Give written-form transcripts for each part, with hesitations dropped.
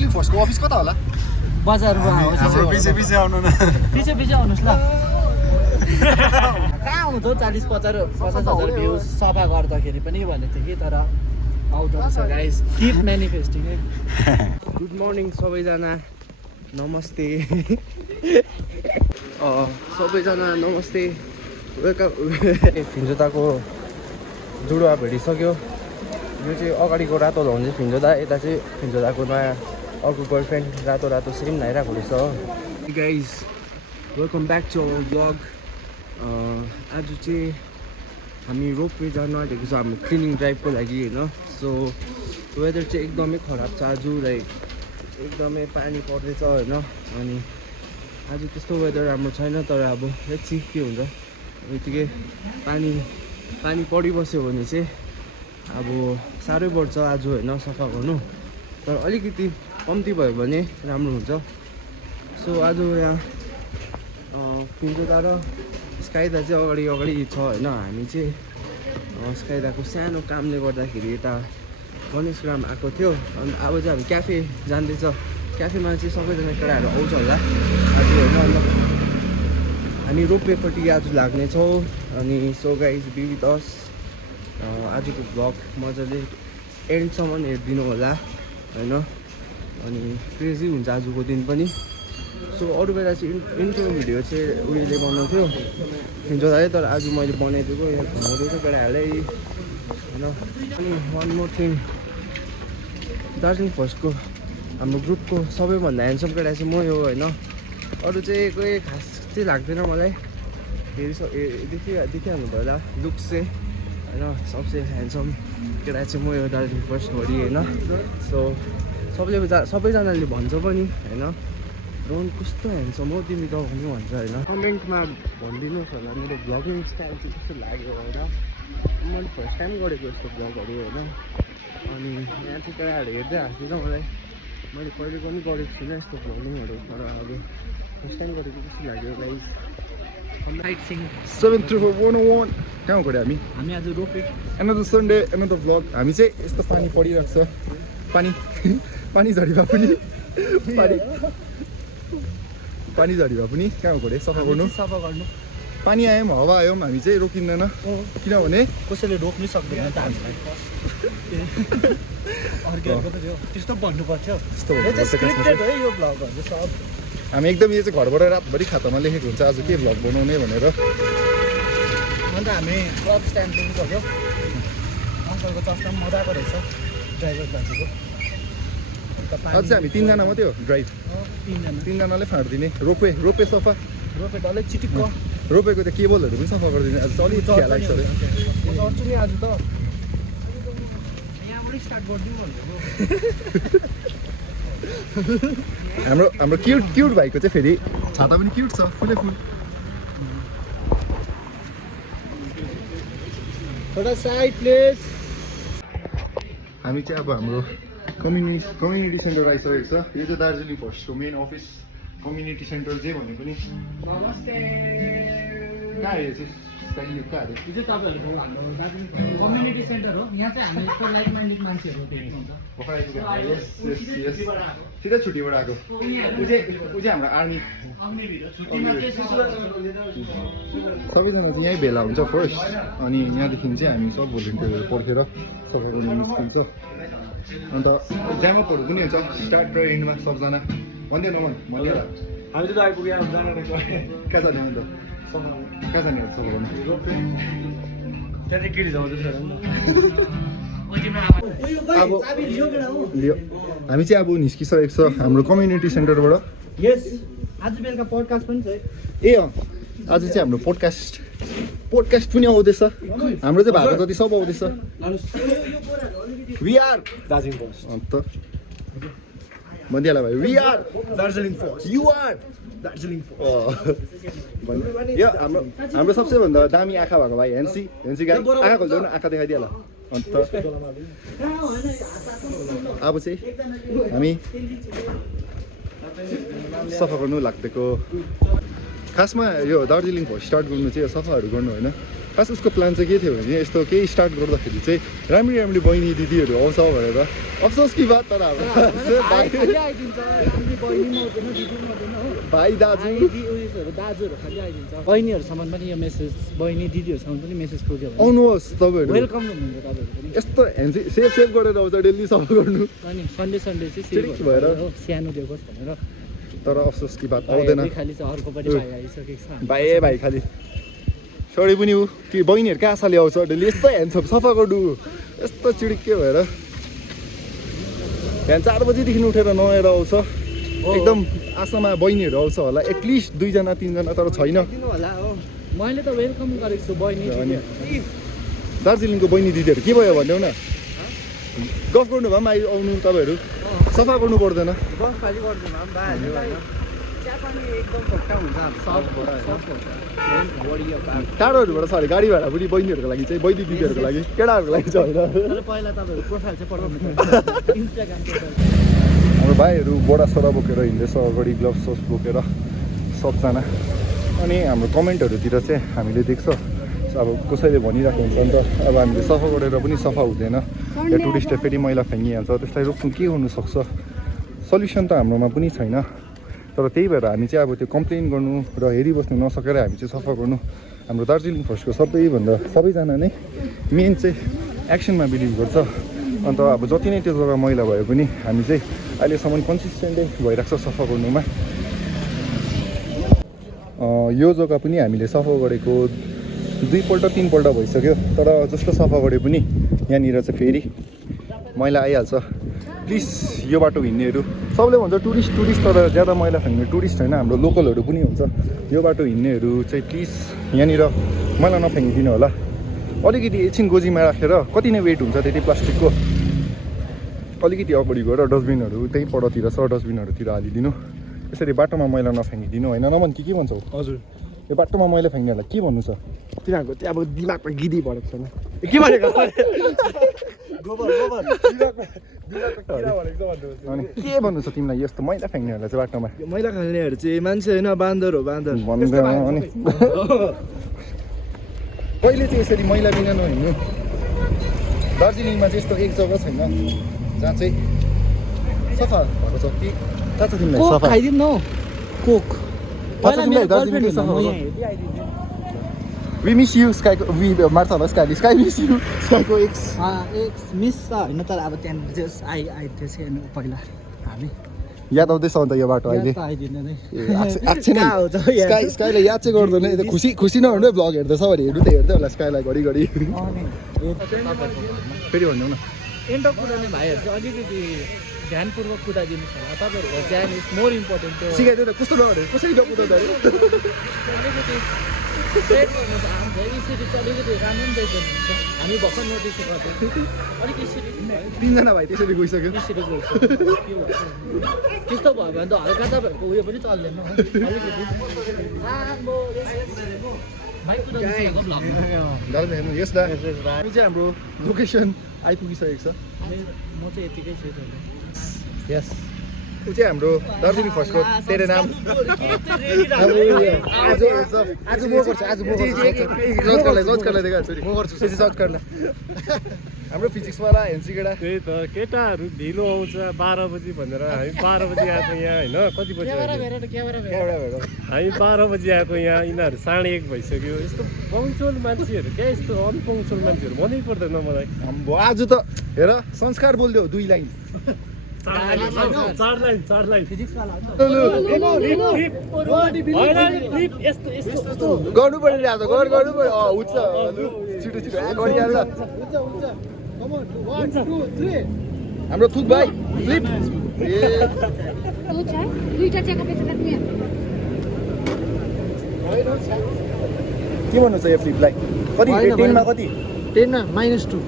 Darjeeling फर्स्टको office कता होला? बजारमा हाम्रो पछि आउनु न। पछि आउनुहोस् ल। कहाँ आउँछ 40-50,000 भ्युज सफा गर्दाखेरि पनि भनेको थियो कि तर आउँदो रहेछ guys. Keep manifesting. Good morning सबैजना, नमस्ते। सबैजना नमस्ते, वेलकम। फिन्जोदाको जुडुवा भेटिसक्यो। यो चाहिँ अगाडिको रातो लाउनु चाहिँ फिन्जोदा, यता चाहिँ फिन्जोदाको नयाँ अर्को गर्लफ्रेन्ड रातो रातो सेम लाइरहेको रहेछ हो। Guys welcome back to our blog. आज चाहिँ हामी रोपवे जानु आँटेको छ हाम्रो क्लिनिङ ड्राइभको लागि होइन। सो वेदर चाहिँ एकदमै खराब छ आज, लाइक एकदमै पानी पर्दैछ होइन। अनि आज त्यस्तो वेदर राम्रो छैन, तर अब लेट्स सी के हुन्छ। यतिकै पानी परिबस्यो भने चाहिँ अब साह्रै पर्छ आज होइन सफा गर्नु, तर अलिकति कम्ती भयो भने राम्रो हुन्छ। सो आज यहाँ फिन्जोदा र स्काइदा चाहिँ अगाडि छ होइन। हामी चाहिँ स्काइदाको सानो कामले गर्दाखेरि यता गणेश ग्राम आएको थियो। अनि अब चाहिँ हामी क्याफे जाँदैछ। क्याफेमा चाहिँ सबैजना केटाहरू आउँछ होला आज होइन। अन्त हामी रोपवेपट्टि आज लाग्नेछौँ। अनि so guys be with us. आजको भ्लग मजाले एन्डसम्म हेरिदिनु होला होइन। अनि क्रेजी हुन्छ आजको दिन पनि। सो अरू बेला चाहिँ इन्ट्रो भिडियो चाहिँ उयोले बनाउँथ्यो फिन्जोदाले, तर आज मैले बनाइदिएको यहाँ घुमाउँदैछु केटाहरूलाई होइन। अनि वान मोर थिङ, दार्जिलिङ फर्स्टको हाम्रो ग्रुपको सबैभन्दा ह्यान्डसम केटा चाहिँ म हो होइन। अरू चाहिँ कोही खास चाहिँ लाग्दैन मलाई। देखिहाल्नु भयो होला लुक्स चाहिँ होइन। सबसे ह्यान्डसम केटा चाहिँ म यो दार्जिलिङ फर्स्टभरि होइन। सो सबैजनाले भन्छ पनि होइन, रोहन कस्तो ह्यान्डसम हो तिमी त पनि भन्छ होइन। कमेन्टमा भनिदिनुहोस् होला मेरो भ्लगिङ स्टाइल चाहिँ कस्तो लाग्यो होइन। मैले फर्स्ट टाइम गरेको यस्तो भ्लगहरू होइन। अनि यहाँ चाहिँ केटाहरू हेर्दै हाँस्दैन मलाई। मैले कहिले पनि गरेको छुइनँ यस्तो भ्लगिङहरू, तर अब फर्स्ट टाइम गरेको कस्तो लाग्यो गाइस। 734-101 कहाँ गऱ्यो हामी आज ropeway another Sunday another vlog. हामी चाहिँ यस्तो पानी परिरहेको छ, पानी झरीमा पनि पानी झरीमा पनि कहाँ गऱ्यो सफा गर्नु। पानी आयौँ हावा आयौँ हामी चाहिँ रोकिँदैन, किनभने कसैले रोक्नै सक्दैन त हामीलाई। त्यस्तो भन्नु पर्थ्यो। यो भ्लगहरू सब हामी एकदम यो चाहिँ घरबाट रातभरि खातामा लेखेको हुन्छ आज के भ्लग बनाउने भनेर। अन्त हामी क्लब स्ट्यान्ड पुगिसक्यो। अङ्कलको चस्मा मजाको रहेछ ड्राइभर दाजुको। आज चाहिँ हामी 3जना मात्रै हो ड्राइभ। 3जनाले फाँडिदिने। रोपवे सफा, रोपवे डल्लै चिटिक्क। रोपेको त्यो केबलहरू पनि सफा गरिदिने आज चाहिँ अलिक ख्याल लाग्छ अरे। म चढ्छु नि आज त, यहाँबाटै स्टार्ट गरिदिउँ भनेको। हाम्रो क्युट भाइको चाहिँ फेरि छाता पनि क्युट छ, फुलै फुल। थोडा साइड प्लेस। हामी चाहिँ अब हाम्रो कम्युनिटी सेन्टर आइसकेको छ। यो चाहिँ दार्जिलिङ फर्स्टको मेन अफिस कम्युनिटी सेन्टर जे भने पनि। नमस्ते। कहाँ यो चाहिँ यो कहाँ अरे? यो चाहिँ तपाईँहरूको हाम्रो दार्जिलिङ कम्युनिटी सेन्टर हो। यहाँ चाहिँ हामी यस्तो लाइक माइन्डेड मान्छेहरू भेट्नुहुन्छ। सिधै छुट्टीबाट आएको। ऊ चाहिँ हाम्रो आर्मी। सबैजना चाहिँ यहीँ भेला हुन्छ फर्स्ट, अनि यहाँदेखि चाहिँ हामी सब भोलिन्टियरहरू पर्खेर सफा गर्न निस्किन्छ। अन्त ज्यामअपहरू पनि हुन्छ स्टार्ट र एन्डमा सबजना। भन्दै भनिदिएर हामी त आइपुग्यो जानु कहाँ जाने अन्त कहाँ जाने सफा गर्नु? त्यहाँ चाहिँ केटी जाउँदैछ। अब लियो हामी चाहिँ अब निस्किसकेको छ हाम्रो कम्युनिटी सेन्टरबाट। यस आज बेलुका पोडकास्ट पनि छ। ए अँ आज चाहिँ हाम्रो पोडकास्ट पनि आउँदैछ। हाम्रो चाहिँ भएको जति सब आउँदैछ। We are Darjeeling first. अन्त भनिदिइहाल भाइ, we are Darjeeling first. You are Darjeeling यो हाम्रो सबैभन्दा दामी आँखा भएको भाइ हेन्सी गाई। आँखा खोल्दैन, आँखा देखाइदिइहाल। अन्त अब चाहिँ हामी सफा गर्नु लाग्दिएको। खासमा यो दार्जिलिङ फर्स्ट स्टार्ट गर्नु चाहिँ सफाहरू गर्नु होइन। खास उसको प्लान चाहिँ के थियो भने यस्तो केही स्टार्ट गर्दाखेरि चाहिँ राम्ररी राम्ररी बहिनी दिदीहरू आउँछ भनेर अफसोस कि बात तर भाइ दाजु दाजुहरू खालि आइदिन्छ बहिनीहरूसम्म पनि यो मेसेज बहिनी दिदीहरूसम्म पनि मेसेज पुग्यो भने आउनुहोस् तपाईँहरू वेलकम हुनुहुन्छ तपाईँहरू पनि यस्तो सेभ सेभ गरेर आउँछ डेली सफा गर्नु अनि सन्डे चाहिँ चिरिक भएर। सानो दियोस् भनेर तर अफसोस कि बात आउँदैन खालि चाहिँ अर्कोपट्टि भाइ आइसकेको छ भाइ खालि छोरी पनि ऊ कि बहिनीहरूकै आशाले आउँछ डेली यस्तो ह्यान्डसप सफा गर्नु यस्तो चिडिक्के भएर बिहान 4 बजीदेखि उठेर नुहाएर आउँछ एकदम आशामा बहिनीहरू आउँछ होला एटलिस्ट 2 जना 3 जना तर छैन दिनु होला हो मैले त वेलकम गरेको छु बहिनी दार्जिलिङको बहिनी दिदीहरू के भयो भन्देऊ न गफ गर्नु भए पनि आउनु तपाईँहरू सफा गर्नु पर्दैन बस खालि गर्दैन भाइहरू होइन चिया पनि एकदम फक्का हुन्छ टाढोहरूबाट छ अरे गाडी भाडा पनि बहिनीहरूको लागि चाहिँ बहिनी दिदीहरूको लागि केटाहरूको लागि चाहिँ होइन तर पहिला तपाईँहरू प्रोफाइल चाहिँ पठाउनु इन्स्टाग्राम हाम्रो भाइहरू बडा सरा बोकेर हिँड्दैछ अगाडि ग्लोभ्स सस बोकेर सबजना अनि हाम्रो कमेन्टहरूतिर चाहिँ हामीले देख्छ अब कसैले भनिरहेको हुन्छ नि त अब हामीले सफा गरेर पनि सफा हुँदैन या टुरिस्टले फेरि मैला फ्याँकिहाल्छ त्यसलाई रोक्नु के हुनसक्छ सल्युसन त हाम्रोमा पनि छैन तर त्यही भएर हामी चाहिँ अब त्यो कम्प्लेन गर्नु र हेरिबस्नु नसकेर हामी चाहिँ सफा गर्नु हाम्रो दार्जिलिङ फर्स्टको सबैजना नै मेन चाहिँ एक्सनमा बिलिभ गर्छ अन्त अब जति नै त्यो जग्गा मैला भए पनि हामी चाहिँ अहिलेसम्म कन्सिस्टेन्टै भइरहेको छ सफा गर्नुमा यो जग्गा पनि हामीले सफा गरेको 2 पल्ट 3 पल्ट भइसक्यो तर जस्तो सफा गरे पनि यहाँनिर चाहिँ फेरि मैला आइहाल्छ प्लिज यो बाटो हिँड्नेहरू सबले भन्छ टुरिस्ट तर ज्यादा मैला फ्याँक्ने टुरिस्ट होइन हाम्रो लोकलहरू पनि हुन्छ यो बाटो हिँड्नेहरू चाहिँ प्लिज यहाँनिर मैला नफ्याँकिदिनु होला अलिकति एकछिन गोजीमा राखेर कति नै वेट हुन्छ त्यति प्लास्टिकको अलिकति अगाडि गएर डस्टबिनहरू त्यही परतिर छ डस्टबिनहरूतिर हालिदिनु यसरी बाटोमा मैला नफ्याँकिदिनु होइन नमन के भन्छौ हजुर यो बाटोमा मैला फ्याँक्नेहरूलाई के भन्नु छ तिनीहरूको चाहिँ अब दिमागमा गिदी बढेको छैन के भनेको अनि के भन्नु छ तिमीलाई यस्तो मैला फ्याँक्नेहरूलाई चाहिँ बाटोमा मैला खाल्नेहरू चाहिँ मान्छे होइन बान्दर हो बान्दर भन्दैन अनि कहिले चाहिँ यसरी मैला बिना नहिँड्नु दार्जिलिङमा चाहिँ यस्तो एक जग्गा छैन जहाँ चाहिँ सफा भएको छ कि कहाँ छ तिमीलाई सफा खाइदिउँ न कोक दार्जिलिङकै सफा वी मिस यु स्काईको वी मार्छ होला स्काई मिस यु स्काईको एक्स मिस त होइन तर अब त्यहाँ जस आइदियो नि पहिला हामी याद आउँदैछ अन्त यो बाटो अहिले आइदिँदैन स्काईले याद चाहिँ गर्दैन खुसी नहुनु है ब्लग हेर्दैछ भने हेर्नु त हेर्दै होला स्काईलाई घरिघरि फेरि भन्नु न इन्टर कुदाउने भाइहरू चाहिँ अलिकति ध्यानपूर्वक कुदाइदिनुहोस् होला तपाईँहरूको ज्यान इज मोर इम्पोर्टेन्ट त्यो सिकाइदियो त कस्तो नगरे कसरी नकुदाउँदा अलिकति ट्रेड गर्नुहोस् यसरी चाहिँ अलिकति राम्रो पनि देख्नुहुन्छ हामी भर्खर नोटिस गर्थ्यौँ अलिक यसरी 3 जना भाइ त्यसरी गइसक्यो यसरी गइसक्यो त्यस्तो भयो भने त हल्का तपाईँहरूको उयो पनि चल्दैन अलिकति दाजु हेर्नु यस दा हामी चाहिँ हाम्रो लोकेसन आइपुगिसकेको छ म चाहिँ यतिकै छु यस ऊ चाहिँ हाम्रो दार्जिलिङ फर्स्टको तेरे नाम आज म गर्छु जज गर्लाई देखाएको छु नि म गर्छु जज गर्ला हाम्रो फिजिक्सवाला हेन्सी केटा त्यही त केटाहरू ढिलो आउँछ 12 बजी भनेर हामी 12 बजी आएको यहाँ होइन कति बजी हामी 12 बजी आएको यहाँ यिनीहरू 1:30 भइसक्यो यस्तो पङ्क्चुअल मान्छेहरू क्या यस्तो अनपङ्क्चुअल मान्छेहरू मनै पर्दैन मलाई आज त हेर संस्कार बोलिदेऊ 2 लाइन 4 लाइन गर्नु पर्यो आज गर्नु पर्यो हुन्छ छिटो गरिहाल्छ हाम्रो थुक भाइ फ्लिप के भन्नु छ यो फ्लिपलाई कति 10 मा कति 10 मा -2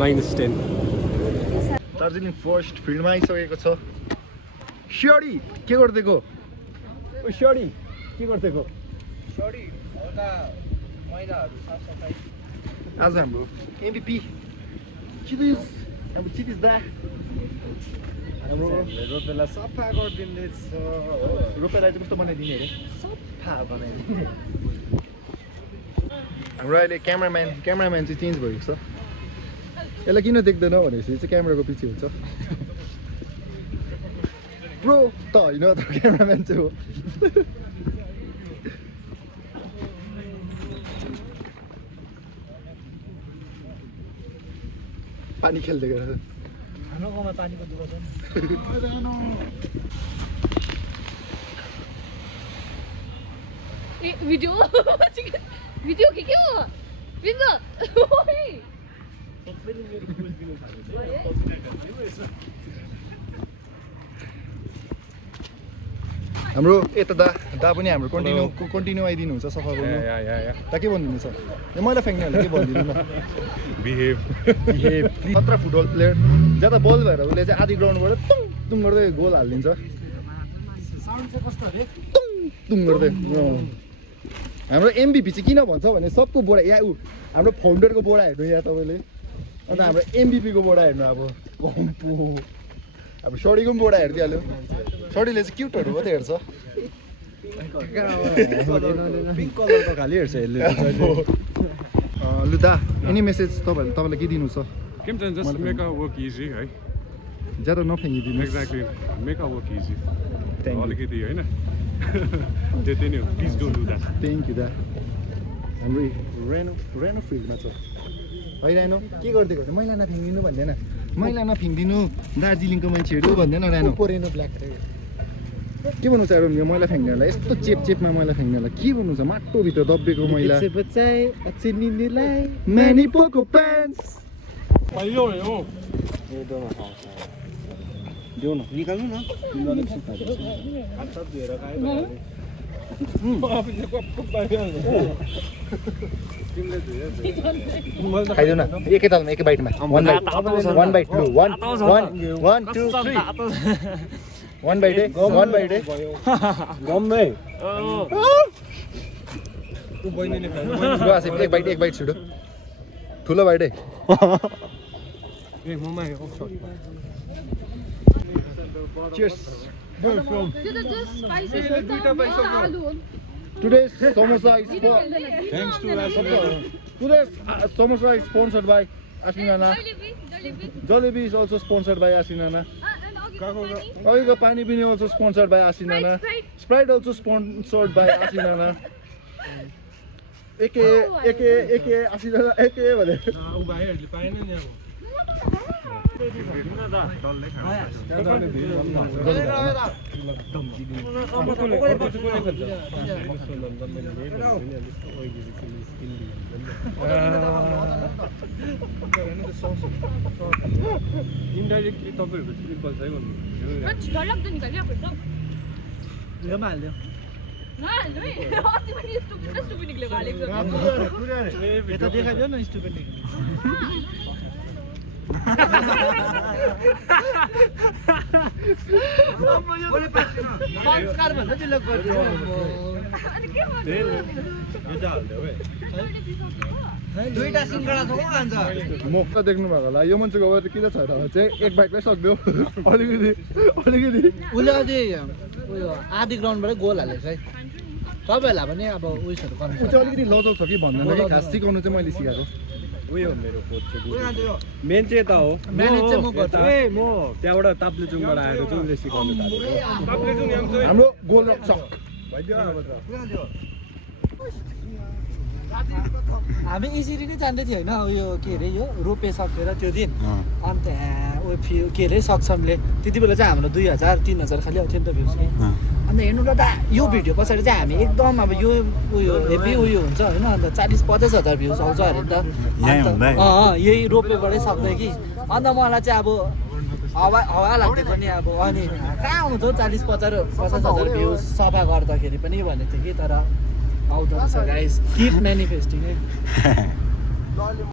-10 दार्जिलिङ फर्स्ट फिल्डमा आइसकेको छ स्योरी के गर्दैको स्योरी के गर्दैको आज हाम्रो एमपी चिटिज दा हाम्रो रोपेला सफा गरिदिँदैछ रोपेला चाहिँ कस्तो बनाइदिने अरे सफा बनाइदिने हाम्रो अहिले क्यामेराम्यान चाहिँ चेन्ज भएको छ यसलाई किन देख्दैन भनेपछि चाहिँ क्यामेराको पछि हुन्छ प्रो त होइन त क्यामेराम्यान चाहिँ हो पानी खेल्दै गरेर हाम्रो गाउँमा पानीको दुःख छ नि भिडियो भिडियो के हो बिन्द ओइ हाम्रो यता दा पनि हाम्रो कन्टिन्यू आइदिनुहुन्छ सफा गर्नु दा के भनिदिनु छ मैला फ्याँक्नेहरूलाई के भनिदिनु न बिहेभ खतरा फुटबल प्लेयर ज्यादा बल भएर उसले चाहिँ आधी ग्राउन्डबाट तुङ तुङ गर्दै गोल हालिदिन्छ तुङ तुङ गर्दै हाम्रो एमबिपी चाहिँ किन भन्छ भने सबको बोडा यहाँ ऊ हाम्रो फाउन्डरको बोडा हेर्नु यहाँ तपाईँले अन्त हाम्रो एमबिपीको बोडा हेर्नु अब अब सडीको पनि बोडा हेरिदिइहाल्यो सडीले चाहिँ क्युटहरू मात्रै हेर्छ पिङ्क कलरको खालि हेर्छ यसले लु दा एनी मेसेज तपाईँलाई के दिनु छ के भन्छ just make a work easy है ज्यादा नफ्याँकिदिनु exactly make a work easy Thank you. अलिकति होइन त्यति नै हो please don't do that thank you दा हाम्रो रेनो फिल्डमा छ है रेनो के गर्दै गर्दै मैला नफ्याँकिदिनु भन्दैन मैला नफ्याँकिदिनु दार्जिलिङको मान्छेहरू भन्दैन रेनो रेनो ब्ल्याक के भन्नु छ यो मैला फ्याँक्नेहरूलाई यस्तो चेपमा मैला फ्याँक्नेहरूलाई के भन्नु छ माटोभित्र दब्बेको मैला म्यानी पोको प्यान्ट्स देऊ न निकाल्नु न खाइदेऊ न एकैतालमा एकै बाइटमा वान बाइट लु वान 2 3 वान बाइट गम्मै एक बाइट छिटो ठुलो bite Cheers. Today's samosa is thanks to today's samosa is sponsored by Ashinana. Jollibee is also sponsored by Ashinana. Oigo pani bini also sponsored by Ashinana. Sprite also sponsored by Ashinana. Eke Ashinana eke bhane. भाइहरूले पाएन नि indirectly तपाईँहरूको simple छ है भन्नु डरलाग्दो निकाल्यो एकदम लियोमा हाल्यो अस्ति पनि स्टुपिड निक्लेको हालेको यता देखाइदियो न स्टुपिड संस्कार भन्दा चाहिँ लोक गर्छ दुईटा सिङ्गडा छ खान्छ मौका देख्नु भएको होला यो मान्छेको अगाडि किन छ चाहिँ एक बाइकमै सक्दियो अलिकति उसले अझै उयो आधी ग्राउन्डबाटै गोल हालेको है सबैहरूलाई पनि अब उयसहरू गर्नु ऊ चाहिँ अलिकति लजाउ छ कि भन्दैन कि खास सिकाउनु चाहिँ मैले सिकाएको उयो मेरो कोच चाहिँ मेन चाहिँ यता हो म्यानेज चाहिँ म गर्छु म त्यहाँबाट ताप्लेजुङबाट आएर चाहिँ उसले सिकाउनु थालेको हाम्रो गोल रक्षक हामी यसरी नै जान्दै थियो होइन उयो के अरे यो रोपे सकेर त्यो दिन अन्त उयो के अरे सक्षमले त्यति बेला चाहिँ हाम्रो 2000-3000 खालि आउँथ्यो नि त भ्युज कि अन्त हेर्नु त यो भिडियो पछाडि चाहिँ हामी एकदम अब यो उयो हेभी उयो हुन्छ होइन अन्त 40-50 हजार भ्युज आउँछ अरे नि त यही रोपेबाटै सक्दै कि अन्त मलाई चाहिँ अब हावा लाग्दिएको नि अब अनि कहाँ आउँछ 40-50 हजार भ्युज सफा गर्दाखेरि पनि भनेको थियो कि तर आउँदो रहेछ गाइस किप म्यानिफेस्टिङ है